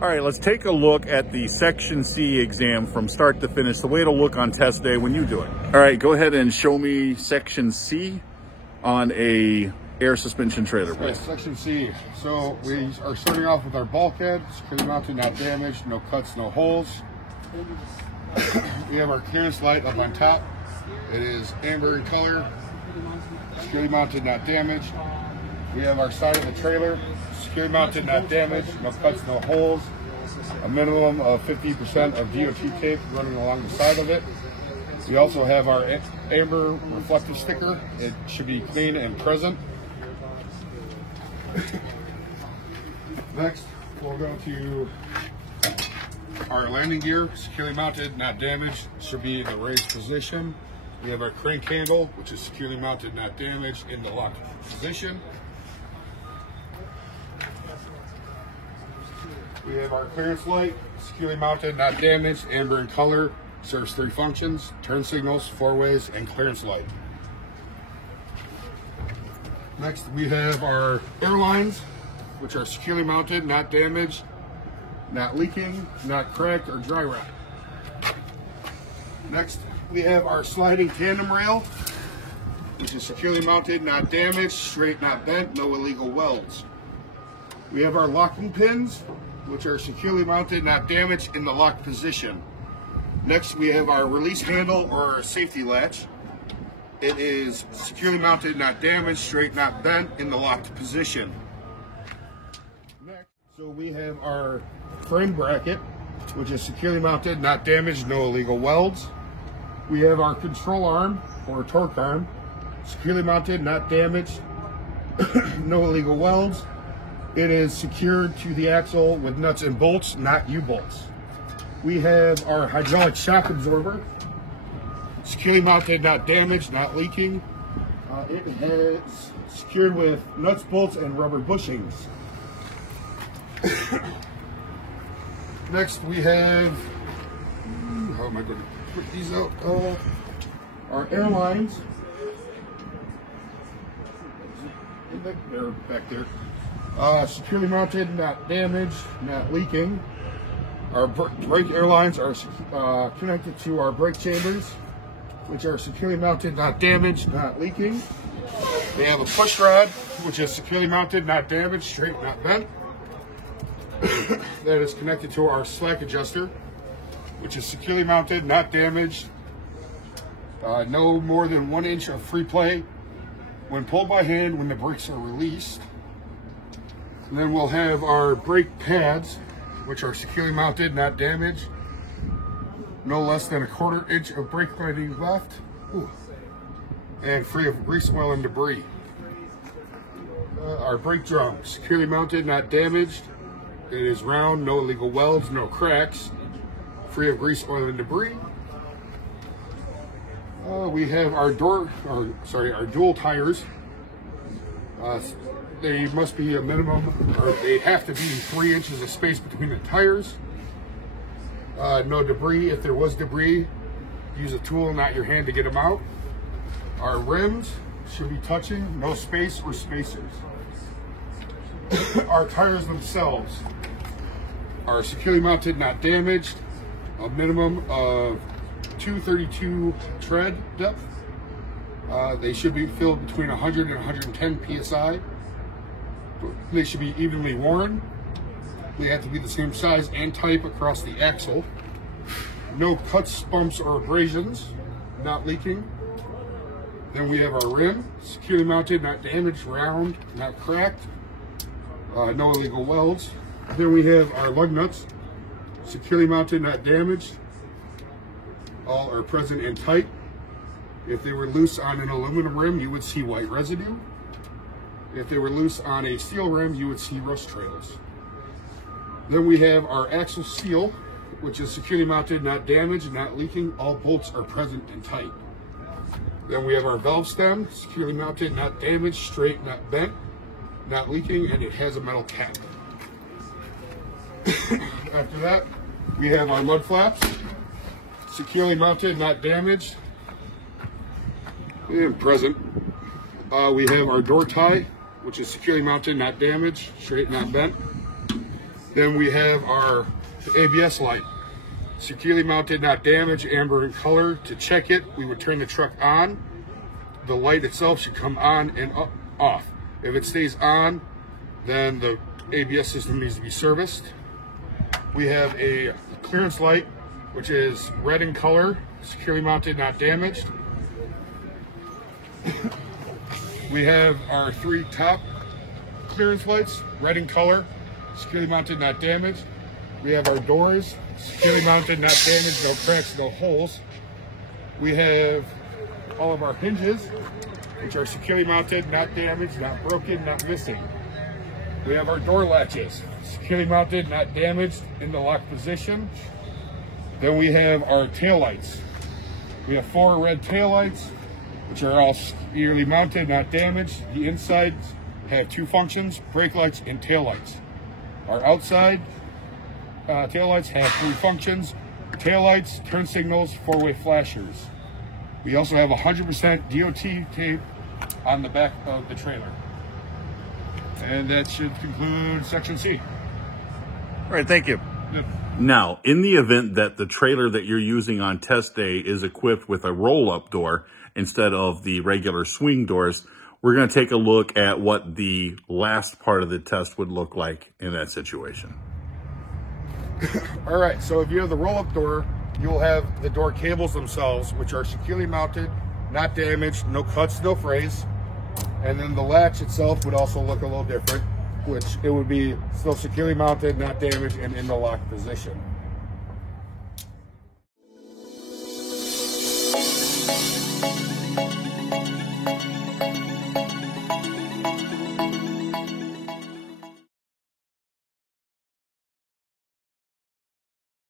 All right, let's take a look at the Section C exam from start to finish, the way it'll look on test day when you do it. All right, go ahead and show me Section C on a air suspension trailer, please. Yes, Section C. So we are starting off with our bulkhead, securely mounted, not damaged, no cuts, no holes. We have our clearance light up on top. It is amber in color, securely mounted, not damaged. We have our side of the trailer, securely mounted, not damaged, no cuts, no holes. A minimum of 50% of DOT tape running along the side of it. We also have our amber reflective sticker. It should be clean and present. Next, we'll go to our landing gear, securely mounted, not damaged, should be in the raised position. We have our crank handle, which is securely mounted, not damaged, in the locked position. We have our clearance light, securely mounted, not damaged, amber in color, serves 3 functions: turn signals, 4 ways, and clearance light. Next, we have our airlines, which are securely mounted, not damaged, not leaking, not cracked or dry wrapped. Next, we have our sliding tandem rail, which is securely mounted, not damaged, straight, not bent, no illegal welds. We have our locking pins, which are securely mounted, not damaged, in the locked position. Next, we have our release handle or our safety latch. It is securely mounted, not damaged, straight, not bent, in the locked position. Next, so we have our frame bracket, which is securely mounted, not damaged, no illegal welds. We have our control arm or torque arm, securely mounted, not damaged, no illegal welds. It is secured to the axle with nuts and bolts, not U-bolts. We have our hydraulic shock absorber, securely mounted, not damaged, not leaking. It is secured with nuts, bolts, and rubber bushings. Next, we have, how am I going to put these out? Our airlines. They're back there. Securely mounted, not damaged, not leaking. Our brake airlines are connected to our brake chambers, which are securely mounted, not damaged, not leaking. They have a push rod, which is securely mounted, not damaged, straight, not bent. That is connected to our slack adjuster, which is securely mounted, not damaged. No more than 1 inch of free play when pulled by hand when the brakes are released. And then we'll have our brake pads, which are securely mounted, not damaged. No less than 1/4 inch of brake lining left. Ooh. And free of grease, oil, and debris. Our brake drum, securely mounted, not damaged. It is round, no illegal welds, no cracks. Free of grease, oil, and debris. We have our dual tires. They must be a minimum, or they have to be 3 inches of space between the tires. No debris. If there was debris, use a tool, not your hand, to get them out. Our rims should be touching, no space or spacers. Our tires themselves are securely mounted, not damaged. A minimum of 232 tread depth. They should be filled between 100 and 110 psi. They should be evenly worn. They have to be the same size and type across the axle. No cuts, bumps, or abrasions, not leaking. Then we have our rim, securely mounted, not damaged, round, not cracked. No illegal welds. Then we have our lug nuts, securely mounted, not damaged. All are present and tight. If they were loose on an aluminum rim, you would see white residue. If they were loose on a steel rim, you would see rust trails. Then we have our axle seal, which is securely mounted, not damaged, not leaking. All bolts are present and tight. Then we have our valve stem, securely mounted, not damaged, straight, not bent, not leaking, and it has a metal cap. After that, we have our mud flaps, securely mounted, not damaged, And present, we have our door tie, which is securely mounted, not damaged, straight, not bent. Then we have our ABS light, securely mounted, not damaged, amber in color. To check it, we would turn the truck on. The light itself should come on and off. If it stays on, then the ABS system needs to be serviced. We have a clearance light, which is red in color, securely mounted, not damaged. We have our 3 top clearance lights, red in color, securely mounted, not damaged. We have our doors, securely mounted, not damaged, no cracks, no holes. We have all of our hinges, which are securely mounted, not damaged, not broken, not missing. We have our door latches, securely mounted, not damaged, in the lock position. Then we have our tail lights. We have 4 red tail lights, which are all securely mounted, not damaged. The insides have 2 functions, brake lights and tail lights. Our outside tail lights have 3 functions, tail lights, turn signals, 4-way flashers. We also have 100% DOT tape on the back of the trailer. And that should conclude section C. All right, thank you. Yep. Now, in the event that the trailer that you're using on test day is equipped with a roll-up door instead of the regular swing doors, we're going to take a look at what the last part of the test would look like in that situation. All right, so if you have the roll-up door, you'll have the door cables themselves, which are securely mounted, not damaged, no cuts, no frays. And then the latch itself would also look a little different, which it would be still securely mounted, not damaged, and in the lock position.